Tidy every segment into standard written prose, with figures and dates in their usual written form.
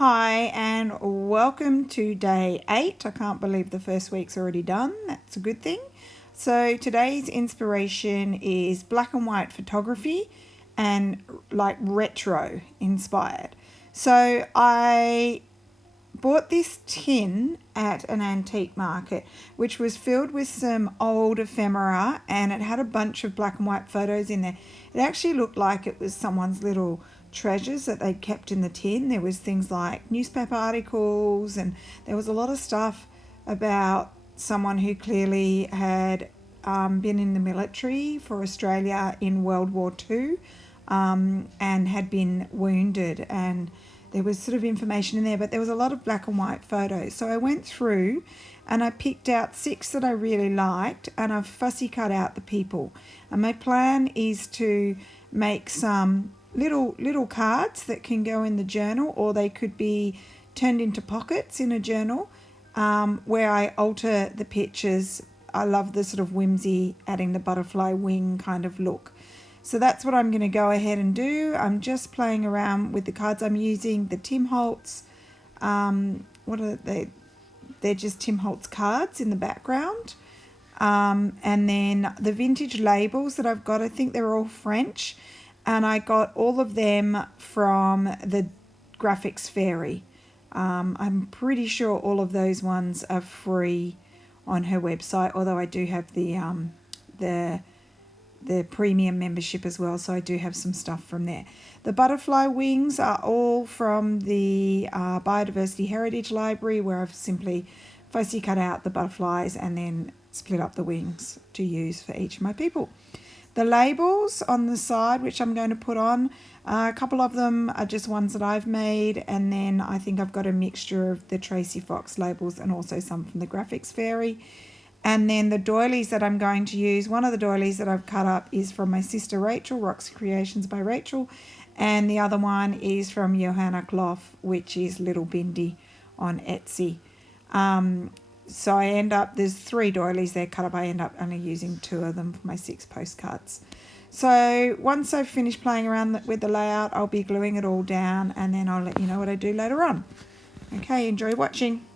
Hi and welcome to day 8. I can't believe the first week's already done. That's a good thing. So today's inspiration is black and white photography and like retro inspired. So I bought this tin at an antique market which was filled with some old ephemera, and it had a bunch of black and white photos in there. It actually looked like it was someone's little treasures that they'd kept in the tin. There was things like newspaper articles, and there was a lot of stuff about someone who clearly had been in the military for Australia in World War II, and had been wounded, and there was sort of information in there, but there was a lot of black and white photos. So I went through and I picked out 6 that I really liked, and I've fussy cut out the people. And my plan is to make some little cards that can go in the journal, or they could be turned into pockets in a journal, where I alter the pictures. I love the sort of whimsy, adding the butterfly wing kind of look. So that's what I'm going to go ahead and do. I'm just playing around with the cards I'm using. The Tim Holtz, what are they? They're just Tim Holtz cards in the background. And then the vintage labels that I've got, I think they're all French. And I got all of them from the Graphics Fairy. I'm pretty sure all of those ones are free on her website, although I do have the premium membership as well, so I do have some stuff from there. The butterfly wings are all from the Biodiversity Heritage Library, where I've simply fussy cut out the butterflies and then split up the wings to use for each of my people. The labels on the side, which I'm going to put on, a couple of them are just ones that I've made, and then I think I've got a mixture of the Tracey Fox Labels and also some from the Graphics Fairy. And then the doilies that I'm going to use, one of the doilies that I've cut up is from my sister Rachel, Roxy Creations by Rachel, and the other one is from Johanna Cloth, which is Little Bindy on Etsy. So I end up, there's 3 doilies there cut up, I end up only using 2 of them for my 6 postcards. So once I've finished playing around with the layout, I'll be gluing it all down, and then I'll let you know what I do later on. Okay, enjoy watching.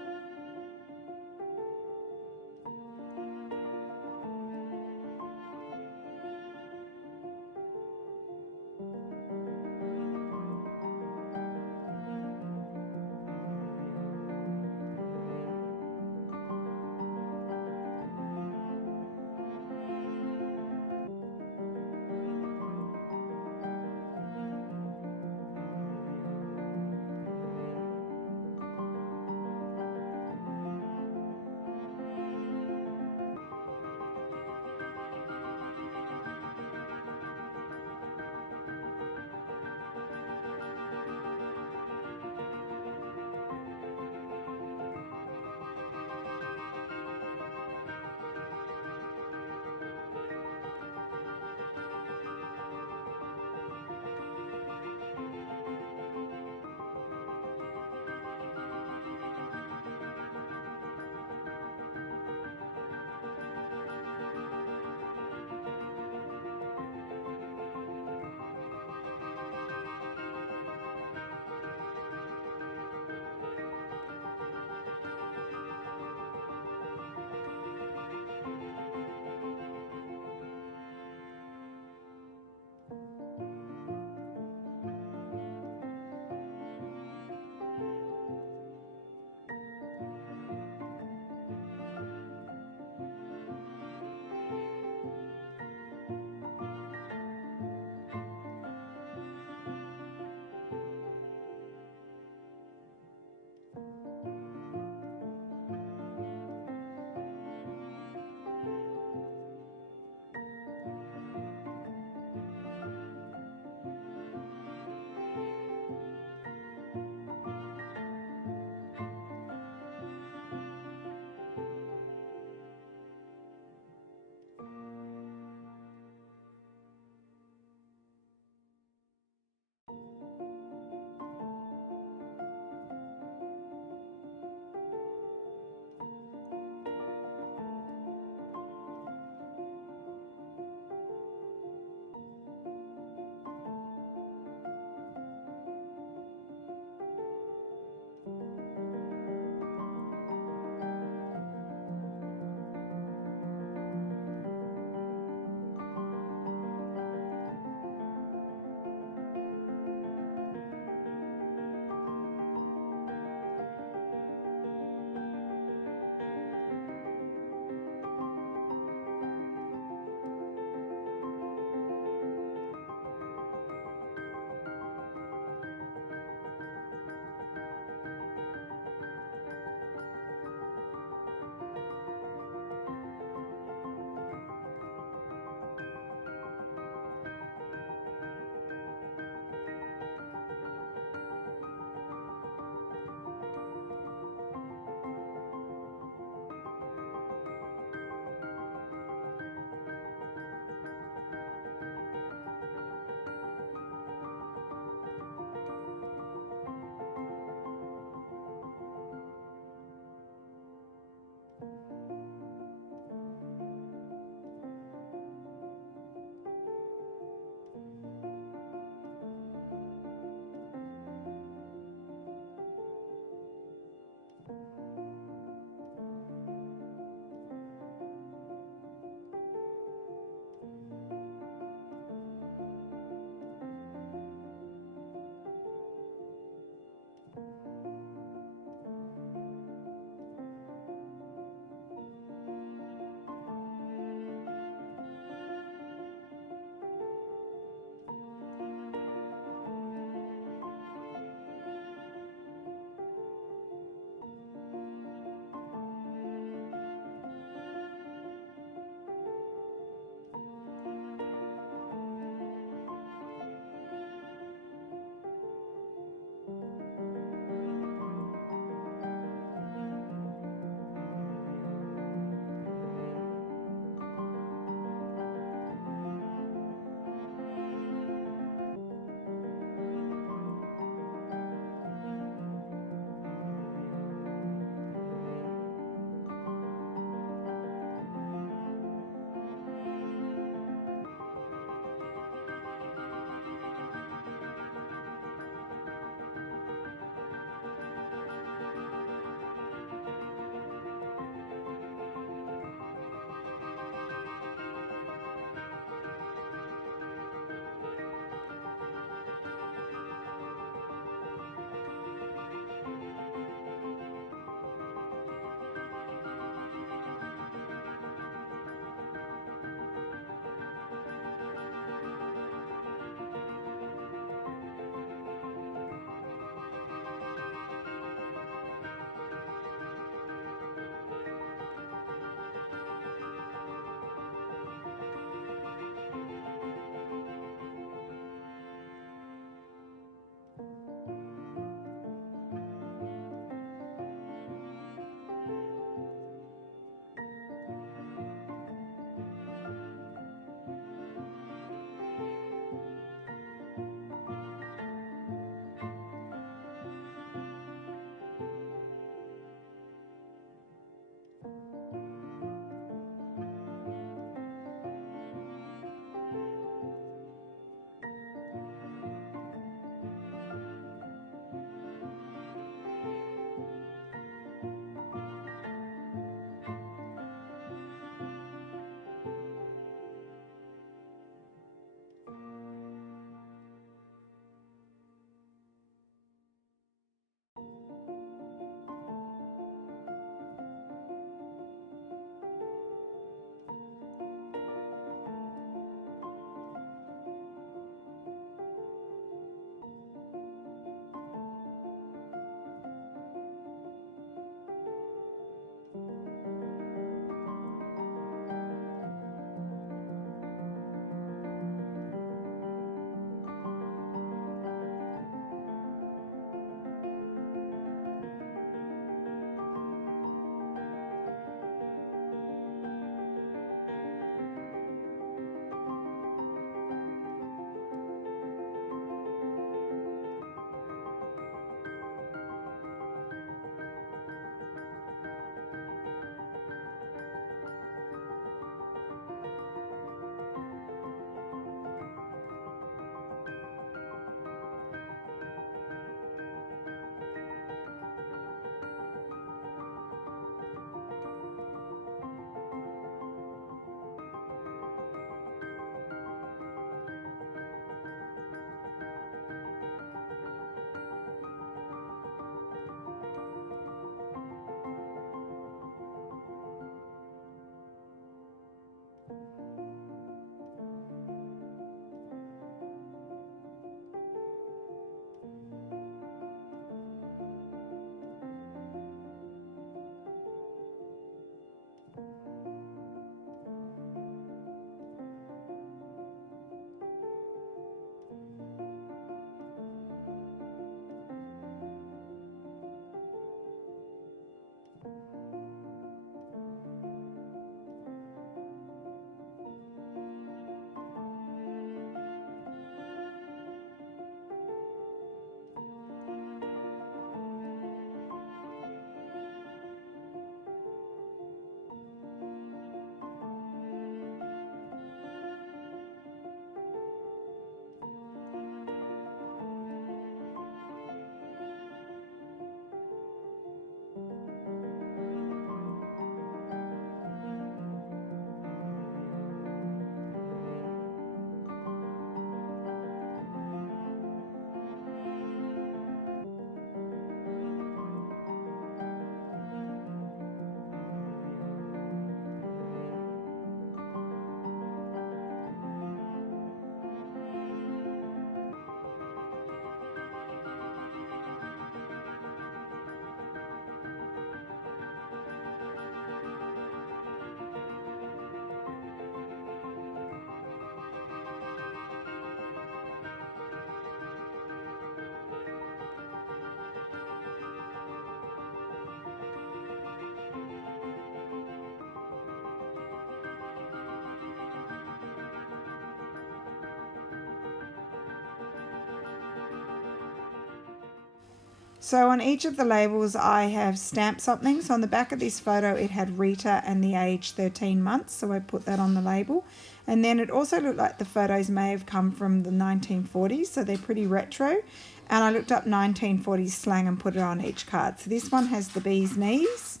So on each of the labels I have stamped something. So on the back of this photo it had Rita and the age 13 months, so I put that on the label. And then it also looked like the photos may have come from the 1940s, so they're pretty retro. And I looked up 1940s slang and put it on each card. So this one has the bee's knees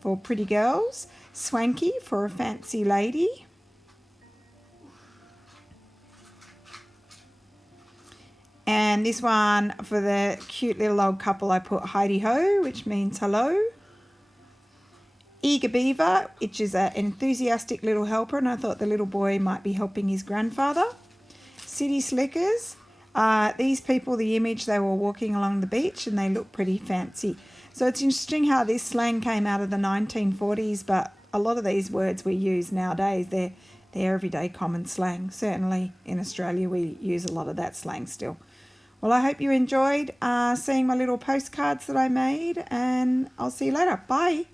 for pretty girls, swanky for a fancy lady, and this one for the cute little old couple I put Heidi Ho, which means hello. Eager beaver, which is an enthusiastic little helper, and I thought the little boy might be helping his grandfather. City slickers, these people, the image, they were walking along the beach and they look pretty fancy. So it's interesting how this slang came out of the 1940s, but a lot of these words we use nowadays, they're everyday common slang. Certainly in Australia we use a lot of that slang still. Well, I hope you enjoyed seeing my little postcards that I made, and I'll see you later. Bye.